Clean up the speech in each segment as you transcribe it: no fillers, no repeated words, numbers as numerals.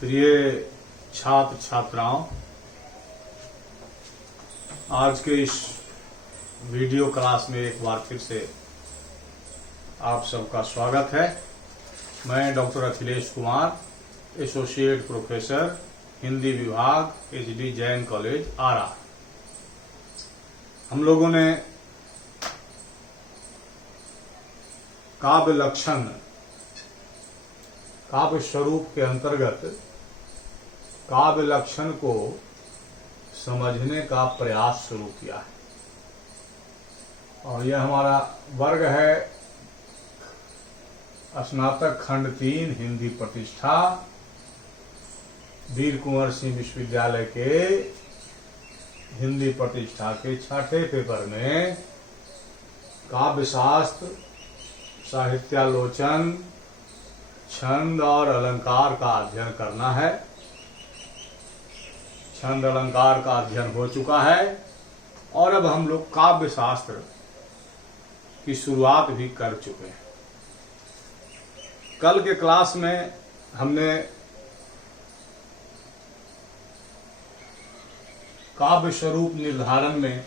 प्रिय छात्र छात्राओं, आज के इस वीडियो क्लास में एक बार फिर से आप सबका स्वागत है। मैं doctor Akhilesh Kumar, associate professor, Hindi विभाग, एचडी जैन कॉलेज आरा। हम लोगों ने काव्य लक्षण, काव्य स्वरूप के अंतर्गत काव्य लक्षण को समझने का प्रयास शुरू किया है और यह हमारा वर्ग है स्नातक खंड 3 हिंदी प्रतिष्ठा, वीर कुंवर सिंह विश्वविद्यालय के हिंदी प्रतिष्ठा के 6ठे पेपर में काव्य शास्त्र, साहित्यालोचन, छंद और अलंकार का अध्ययन करना है। छंद अलंकार का अध्ययन हो चुका है और अब हम लोग काव्य शास्त्र की शुरुआत भी कर चुके हैं। कल के क्लास में हमने काव्य स्वरूप निर्धारण में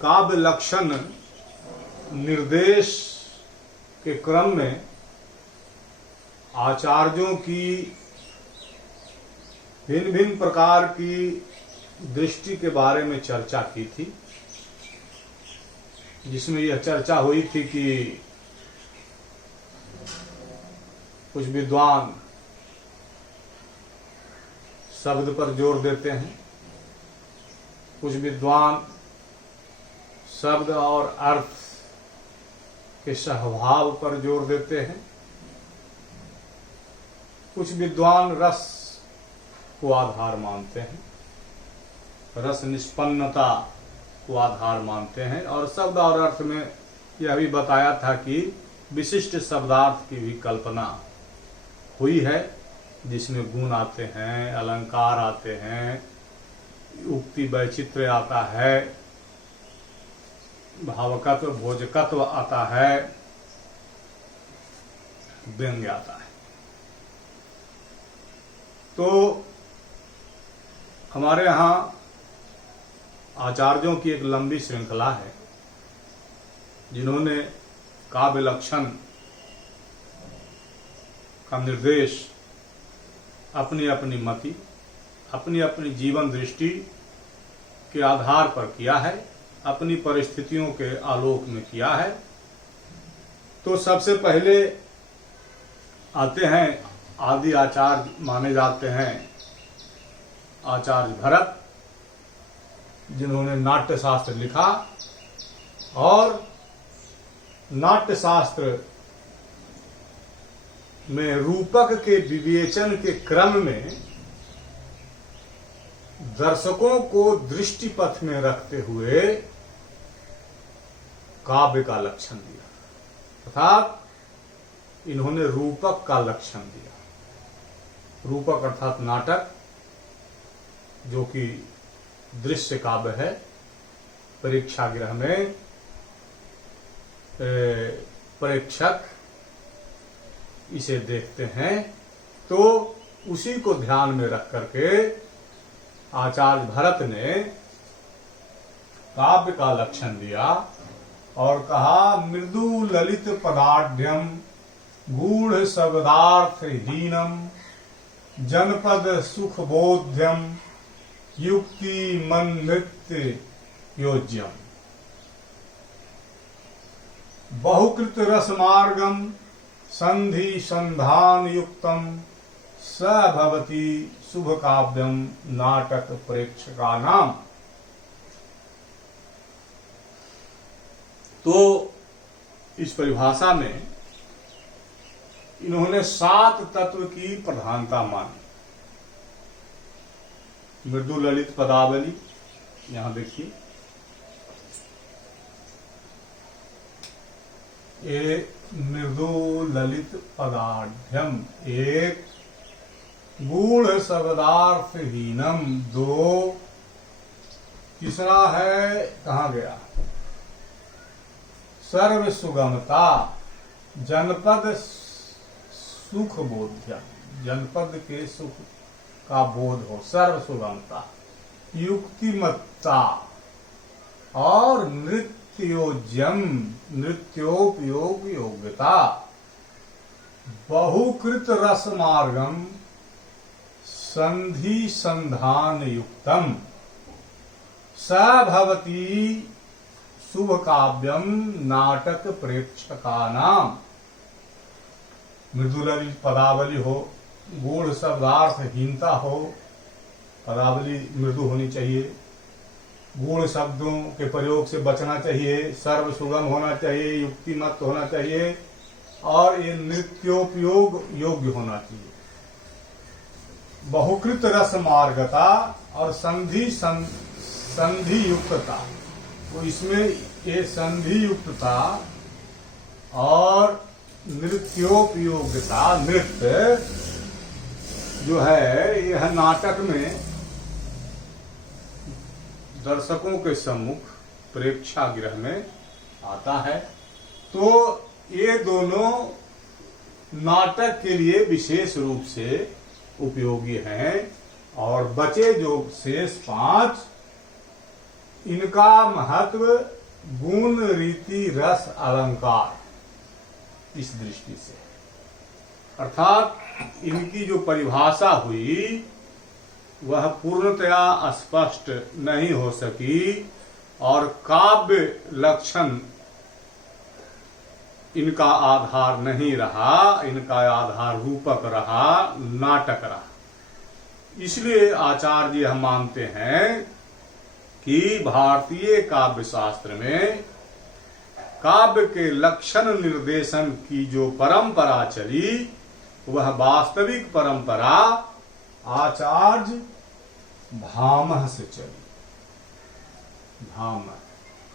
काव्य लक्षण निर्देश के क्रम में आचार्यों की भिन्न भिन्न प्रकार की दृष्टि के बारे में चर्चा की थी, जिसमें यह चर्चा हुई थी कि कुछ विद्वान शब्द पर जोर देते हैं, कुछ विद्वान शब्द और अर्थ के सहभाव पर जोर देते हैं, कुछ विद्वान रस को आधार मानते हैं, रस निष्पन्नता को आधार मानते हैं और शब्द और अर्थ में यह भी बताया था कि विशिष्ट शब्दार्थ की भी कल्पना हुई है, जिसमें गुण आते हैं, अलंकार आते हैं, उक्ति वैचित्र्य आता है, भावकत्व भोजकत्व आता है, व्यंग्य आता है। तो हमारे यहाँ आचार्यों की एक लंबी श्रृंखला है, जिन्होंने काव्य लक्षण का निर्देश अपनी अपनी मति, अपनी अपनी जीवन दृष्टि के आधार पर किया है, अपनी परिस्थितियों के आलोक में किया है। तो सबसे पहले आते हैं, आदि आचार्य माने जाते हैं आचार्य भरत, जिन्होंने नाट्य शास्त्र लिखा और नाट्य शास्त्र में रूपक के विवेचन के क्रम में दर्शकों को दृष्टिपथ में रखते हुए काव्य का लक्षण दिया, अर्थात इन्होंने रूपक का लक्षण दिया। रूपक अर्थात नाटक, जो कि दृश्य काव्य है, परीक्षागृह में प्रेक्षक इसे देखते हैं, तो उसी को ध्यान में रख करके आचार्य भरत ने काव्य का लक्षण दिया और कहा, मृदु ललित पदाढ़्यम गूढ़ शब्दार्थहीनम जनपद सुख बोध्यम युक्ति मन नृत्य योज्यम बहुकृत रस मार्गम संधि संधान युक्तम स भवति शुभ काव्यम नाटक प्रेक्षका नाम। तो इस परिभाषा में इन्होंने 7 तत्व की प्रधानता मानी। मृदु ललित पदावली, यहां देखिए, एक मृदु ललित पदाढ़्यम, एक गूढ़ शब्दार्थहीनम, 2, तीसरा है, कहाँ गया, सर्व सुगमता, जनपद सुख बोध्य, जनपद के सुख का बोध हो, सर्व सुगमता, युक्तिमत्ता और नृत्योज्यम, नृत्योपयोग योग्यता, बहुकृत रस मार्गम, संधि संधान युक्तम, स भवती शुभ काव्यम नाटक प्रेक्षकानाम। मृदुललित पदावली हो, गूढ़ शब्दार्थहीनता हो, पदावली मृदु होनी चाहिए, गूढ़ शब्दों के प्रयोग से बचना चाहिए, सर्व सुगम होना चाहिए, युक्तिमत होना चाहिए और ये नृत्योपयोग योग्य होना चाहिए। बहुकृत रस मार्गता और संधि युक्तता, तो इसमें ये संधि युक्तता और नृत्योपयोगिता, नृत्य जो है यह नाटक में दर्शकों के सम्मुख प्रेक्षागृह में आता है, तो ये दोनों नाटक के लिए विशेष रूप से उपयोगी हैं। और बचे जो शेष 5, इनका महत्व गुण, रीति, रस, अलंकार, इस दृष्टि से, अर्थात इनकी जो परिभाषा हुई वह पूर्णतया स्पष्ट नहीं हो सकी और काव्य लक्षण इनका आधार नहीं रहा, इनका आधार रूपक रहा, नाटक रहा। इसलिए आचार्य जी हम मानते हैं कि भारतीय काव्य शास्त्र में काव्य के लक्षण निर्देशन की जो परंपरा चली वह वास्तविक परंपरा आचार्य भामह से चली। भामह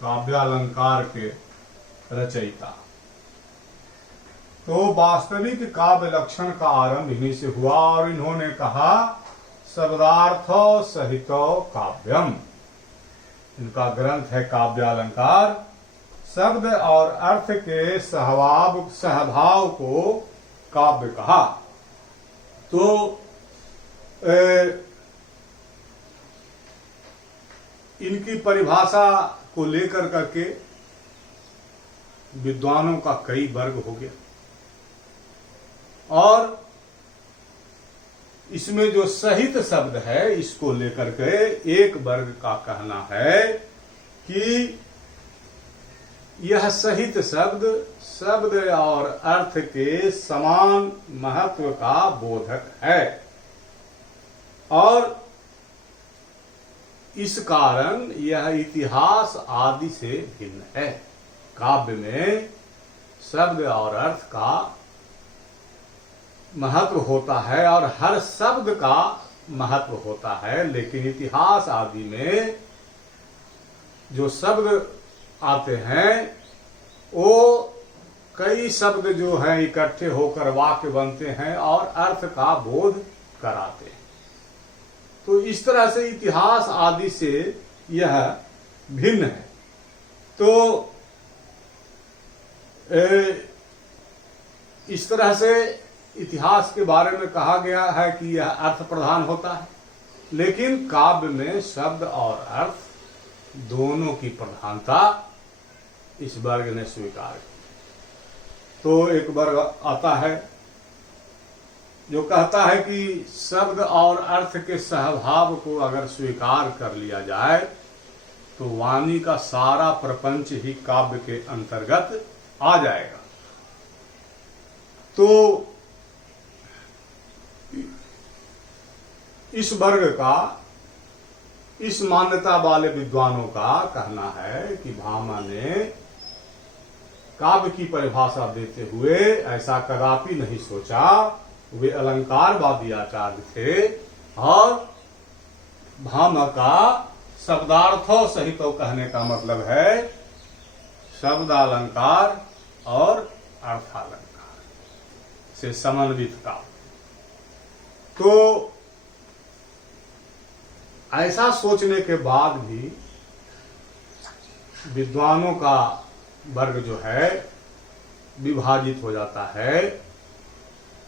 काव्यालंकार के रचयिता, तो वास्तविक काव्य लक्षण का आरंभ इन्हीं से हुआ और इन्होंने कहा शब्दार्थ सहित काव्यम। इनका ग्रंथ है काव्यालंकार। शब्द और अर्थ के सहभाव को काव्य कहा। तो इनकी परिभाषा को लेकर करके विद्वानों का कई वर्ग हो गया और इसमें जो सहित शब्द है इसको लेकर के एक वर्ग का कहना है कि यह सहित शब्द और अर्थ के समान महत्व का बोधक है और इस कारण यह इतिहास आदि से भिन्न है। काव्य में शब्द और अर्थ का महत्व होता है और हर शब्द का महत्व होता है, लेकिन इतिहास आदि में जो शब्द आते हैं वो कई शब्द जो हैं इकट्ठे होकर वाक्य बनते हैं और अर्थ का बोध कराते हैं। तो इस तरह से इतिहास आदि से यह भिन्न है। तो इस तरह से इतिहास के बारे में कहा गया है कि यह अर्थ प्रधान होता है, लेकिन काव्य में शब्द और अर्थ दोनों की प्रधानता इस वर्ग ने स्वीकार की। तो एक वर्ग आता है जो कहता है कि शब्द और अर्थ के सहभाव को अगर स्वीकार कर लिया जाए तो वाणी का सारा प्रपंच ही काव्य के अंतर्गत आ जाएगा। तो इस वर्ग का, इस मान्यता वाले विद्वानों का कहना है कि भामा ने काव्य की परिभाषा देते हुए ऐसा कदापि नहीं सोचा। वे अलंकारवादी आचार्य थे और भामा का शब्दार्थों सहित कहने का मतलब है शब्दालंकार और अर्थालंकार से समन्वित का। तो ऐसा सोचने के बाद भी विद्वानों का वर्ग जो है विभाजित हो जाता है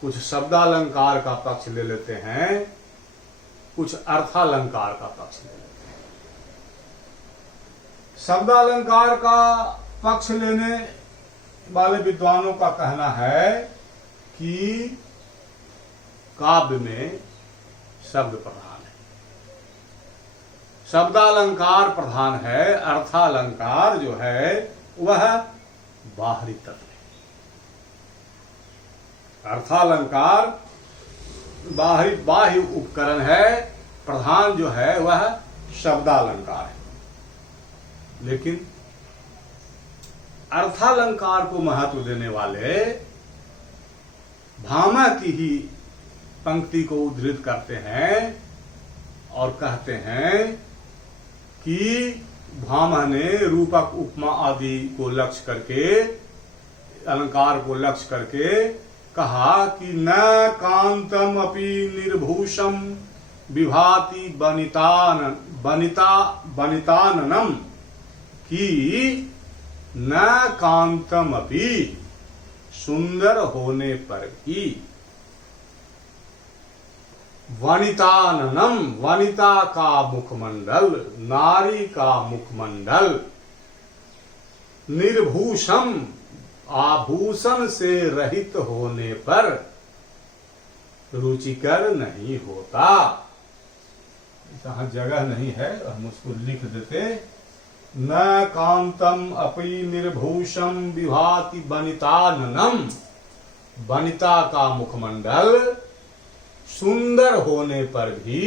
कुछ शब्दालंकार का पक्ष ले लेते हैं, कुछ अर्थालंकार का पक्ष ले लेते हैं। शब्दालंकार का पक्ष लेने वाले विद्वानों का कहना है कि काव्य में शब्द प्रधान है, शब्दालंकार प्रधान है, अर्थालंकार जो है वह बाहरी तत्व है। अर्थालंकार बाह्य उपकरण है, प्रधान जो है वह शब्दालंकार है। लेकिन अर्थालंकार को महत्व देने वाले भामा की ही पंक्ति को उद्धृत करते हैं और कहते हैं कि भामा ने रूपक उपमा आदि को लक्ष्य करके, अलंकार को लक्ष्य करके कहा कि न कांतम अपि निर्भूषम विभाति बनिताननम, कि न कांतम अपि, सुंदर होने पर भी, वनिताननम, वनिता का मुखमंडल, नारी का मुखमंडल, निर्भूषम, आभूषण से रहित होने पर रुचिकर नहीं होता। जहां जगह नहीं है हम उसको लिख देते, न कांतम अपि निर्भूषम विभाति बनिताननम, बनिता का मुखमंडल सुंदर होने पर भी,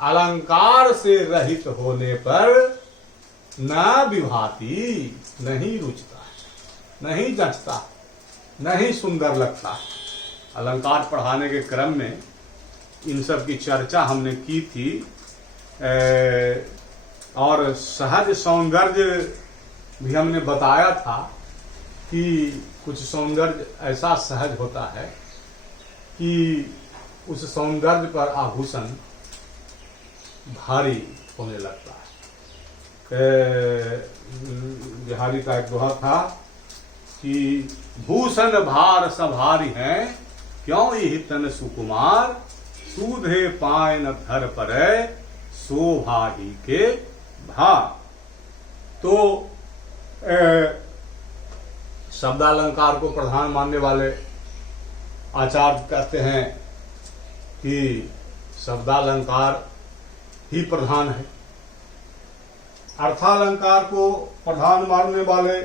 अलंकार से रहित होने पर न विभाति, नहीं रुचता, नहीं जचता, नहीं सुंदर लगता। अलंकार पढ़ाने के क्रम में इन सब की चर्चा हमने की थी। और सहज सौंदर्य भी हमने बताया था कि कुछ सौंदर्य ऐसा सहज होता है कि उस सौंदर्य पर आभूषण भारी होने लगता है। बिहारी का एक दोहा था कि भूषण भार सभारी हैं, क्यों यही तन सुकुमार, सूधे पाए न धर परे, शोभा ही के भार। तो शब्दालंकार को प्रधान मानने वाले आचार्य कहते हैं कि शब्दालंकार ही प्रधान है। अर्थालंकार को प्रधान मानने वाले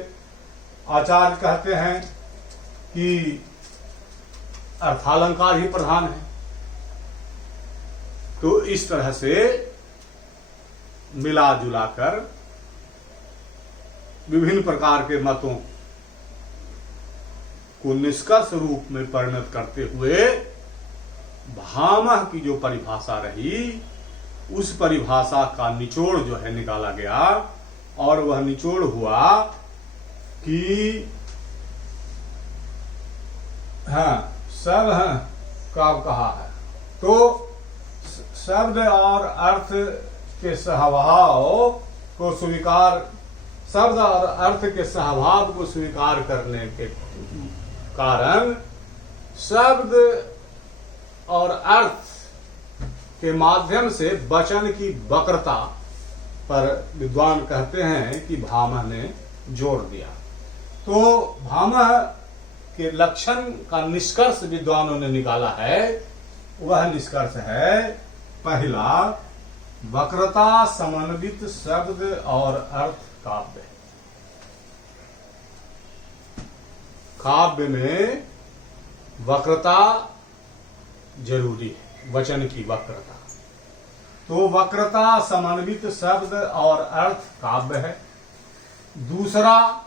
आचार्य कहते हैं कि अर्थालंकार ही प्रधान है। तो इस तरह से मिला जुला कर विभिन्न प्रकार के मतों को निष्कर्ष रूप में परिणत करते हुए भामा की जो परिभाषा रही, उस परिभाषा का निचोड़ जो है निकाला गया। और वह निचोड़ हुआ कि सब का कहा है तो शब्द और अर्थ के सहभाव को स्वीकार, शब्द और अर्थ के सहभाव को स्वीकार करने के कारण शब्द और अर्थ के माध्यम से वचन की वक्रता पर विद्वान कहते हैं कि भामा ने जोर दिया। तो भामा के लक्षण का निष्कर्ष विद्वानों ने निकाला है। वह निष्कर्ष है, पहला, वक्रता समन्वित शब्द और अर्थ काव्य। काव्य में वक्रता जरूरी है, वचन की वक्रता। तो वक्रता समन्वित शब्द और अर्थ काव्य है। दूसरा,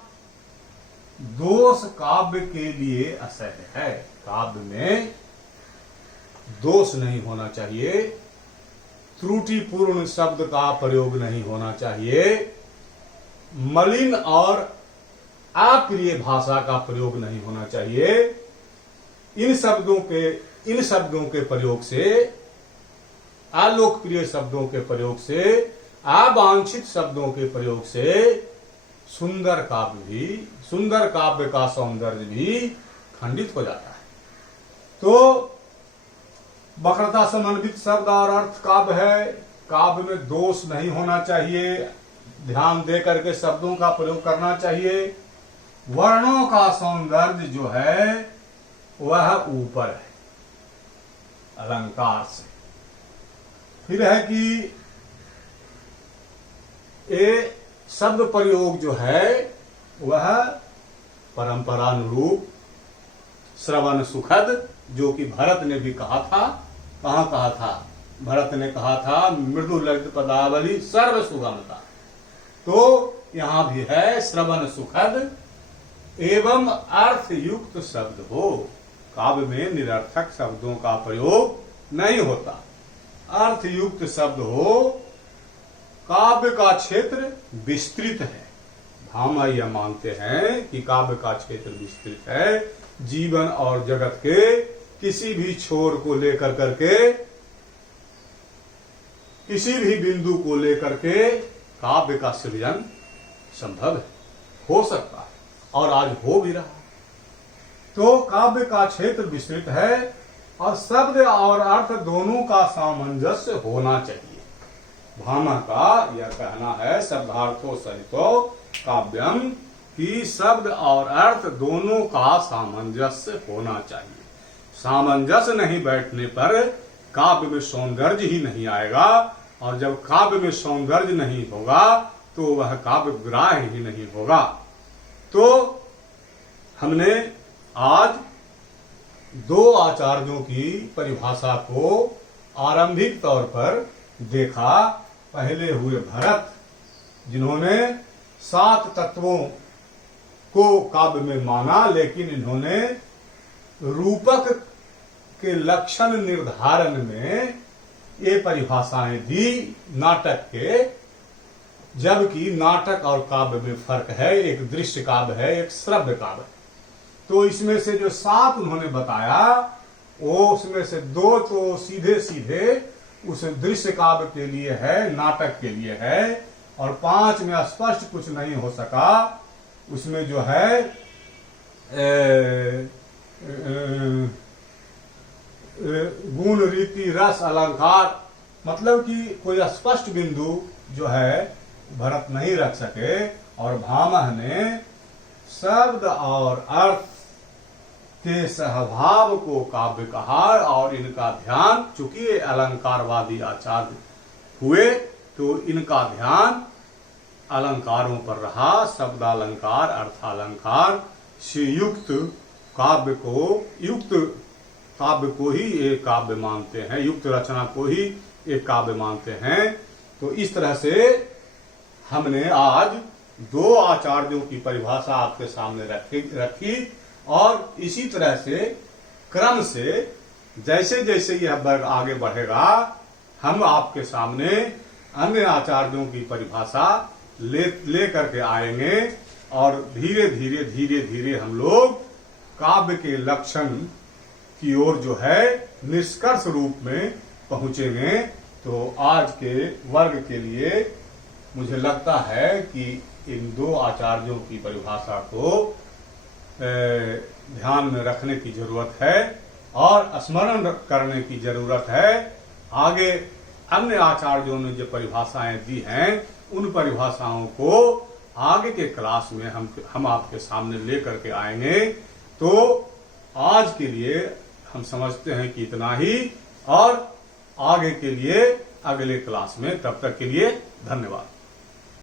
दोष काव्य के लिए असह्य है। काव्य में दोष नहीं होना चाहिए, त्रुटिपूर्ण शब्द का प्रयोग नहीं होना चाहिए, मलिन और अप्रिय भाषा का प्रयोग नहीं होना चाहिए। इन शब्दों के प्रयोग से, अलोकप्रिय शब्दों के प्रयोग से, अवांछित शब्दों के प्रयोग से सुंदर काव्य का सौंदर्य भी खंडित हो जाता है। तो वक्रता समन्वित शब्द और अर्थ काव्य है। काव्य में दोष नहीं होना चाहिए, ध्यान दे करके शब्दों का प्रयोग करना चाहिए। वर्णों का सौंदर्य जो है वह ऊपर है अलंकार से। फिर है कि ये शब्द प्रयोग जो है वह परंपरानुरूप श्रवण सुखद, जो कि भरत ने भी कहा था। कहाँ कहा था? भरत ने कहा था मृदु ललित पदावली सर्व सुगमता। तो यहां भी है श्रवण सुखद एवं अर्थ युक्त शब्द हो। काव्य में निरर्थक शब्दों का प्रयोग नहीं होता, अर्थ युक्त शब्द हो। काव्य का क्षेत्र विस्तृत है। भामा यह मानते हैं कि काव्य का क्षेत्र विस्तृत है। जीवन और जगत के किसी भी छोर को लेकर करके, किसी भी बिंदु को लेकर के काव्य का सृजन संभव है, हो सकता है और आज हो भी रहा है। तो काव्य का क्षेत्र विस्तृत है और शब्द और अर्थ दोनों का सामंजस्य होना चाहिए। भामा का यह कहना है शब्दार्थों सहितो काव्यम, कि शब्द और अर्थ दोनों का सामंजस्य होना चाहिए। सामंजस्य नहीं बैठने पर काव्य में सौंदर्य ही नहीं आएगा, और जब काव्य में सौंदर्य नहीं होगा तो वह काव्य ग्राह्य ही नहीं होगा। तो हमने आज दो आचार्यों की परिभाषा को आरंभिक तौर पर देखा। पहले हुए भरत, जिन्होंने 7 तत्वों को काव्य में माना, लेकिन इन्होंने रूपक के लक्षण निर्धारण में ये परिभाषाएं दी नाटक के, जबकि नाटक और काव्य में फर्क है। एक दृश्य काव्य है, एक श्रव्य काव्य। तो इसमें से जो 7 उन्होंने बताया, वो उसमें से 2 तो सीधे सीधे उस दृश्य काव्य के लिए है, नाटक के लिए है, और 5 में स्पष्ट कुछ नहीं हो सका। उसमें जो है गुण रीति रस अलंकार, मतलब कि कोई स्पष्ट बिंदु जो है भरत नहीं रख सके। और भामह ने शब्द और अर्थ के सहभाव को काव्य कहा, और इनका ध्यान, चूंकि ये अलंकारवादी आचार्य हुए, तो इनका ध्यान अलंकारों पर रहा। शब्दालंकार अर्थालंकार से युक्त काव्य को ही एक काव्य मानते हैं, युक्त रचना को ही एक काव्य मानते हैं। तो इस तरह से हमने आज 2 आचार्यों की परिभाषा आपके सामने रखी, और इसी तरह से क्रम से जैसे जैसे यह वर्ग आगे बढ़ेगा, हम आपके सामने अन्य आचार्यों की परिभाषा ले करके आएंगे, और धीरे धीरे हम लोग काव्य के लक्षण की ओर जो है निष्कर्ष रूप में पहुंचेंगे। तो आज के वर्ग के लिए मुझे लगता है कि इन 2 आचार्यों की परिभाषा को ध्यान में रखने की जरूरत है और स्मरण करने की जरूरत है। आगे अन्य आचार्यों ने जो परिभाषाएं दी हैं, उन परिभाषाओं को आगे के क्लास में हम आपके सामने लेकर के आएंगे। तो आज के लिए हम समझते हैं कि इतना ही, और आगे के लिए अगले क्लास में। तब तक के लिए धन्यवाद।